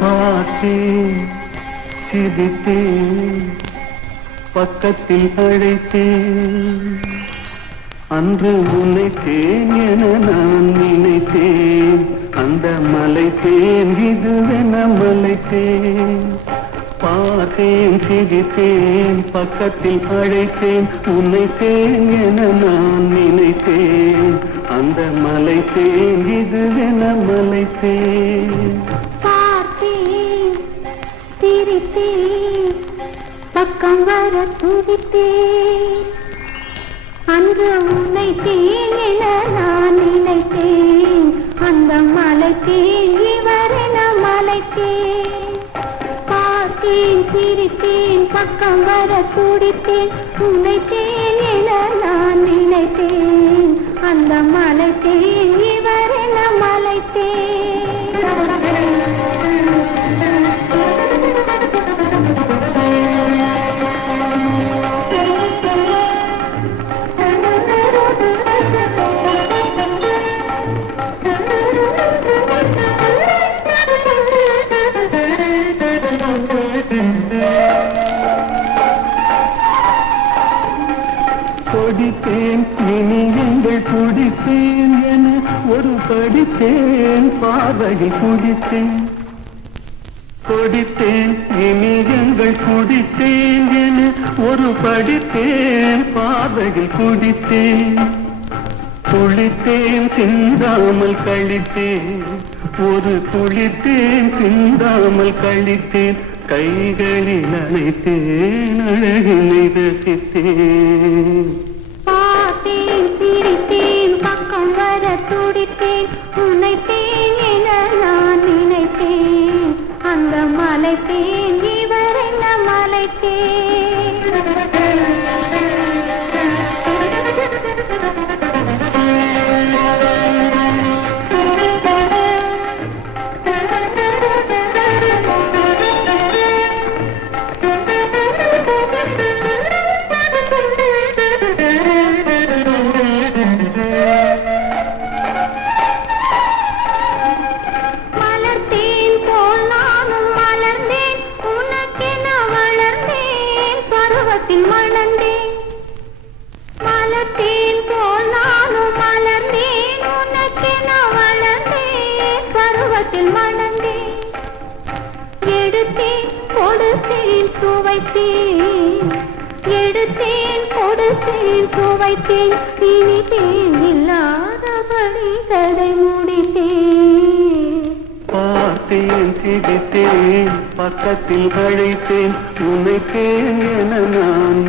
பார்த்தேன், சிரித்தேன், பக்கத்தில் அழைத்தேன். அன்று உன்னைத்தேன் என நான் நினைத்தேன். அந்த மலைத்தேன் இதுவென மலைத்தேன். பார்த்தேன், சிரித்தேன், பக்கத்தில் அழைத்தேன். உன்னைத்தேன் என நான் நினைத்தேன். அந்த மலைத்தேன் இதுவென மலைத்தேன். சிரித்தேன், பக்கம் வர துடித்தேன். அன்று உன்னை தேன் என நான் நினைத்தேன். அந்த மலை தேன் இவரென மலைத்தேன். பார்த்தேன், சிரித்தேன், பக்கம் வர துடித்தேன். உன்னை தேன் என நான் நினைத்தேன். அந்த மலை தேன் இவரென மலைத்தேன். கொடித்தேன், இனி எங்கள் குடித்தேன் என ஒரு படித்தேன், பார்வையில் குடித்தேன். கொடித்தேன், இனி எங்கள் குடித்தேன் என ஒரு படித்தேன், பார்வையில் குடித்தேன். குளித்தேன், சிந்தாமல் கழித்தேன். ஒரு குளித்தேன், சிந்தாமல் கழித்தேன். கைகளில் அணைத்தேன், அழகினை ரசித்தேன். பார்த்தேன், சிரித்தேன், பக்கம் வர துடித்தேன். உன்னைத்தேன் என நான் நினைத்தேன். அந்த மலைத்தேன் இவரென மலைத்தேன். மலர்ந்தேன், மலர்த்தேன் போல் நானும் மலர்ந்தேன். உனக்கென வளர்ந்தேன், பருவத்தில் மலர்ந்தேன். எடுத்தேன், கொடுத்தேன், சுவைத்தேன். எடுத்தேன், கொடுத்தேன், சுவைத்தேன். இனித்தேன், இல்லாதபடி கதை முடித்தேன். பார்த்தேன், சிரித்தேன், பக்கத்தில் அழைத்தேன். உன்னைத்தேன் என நான்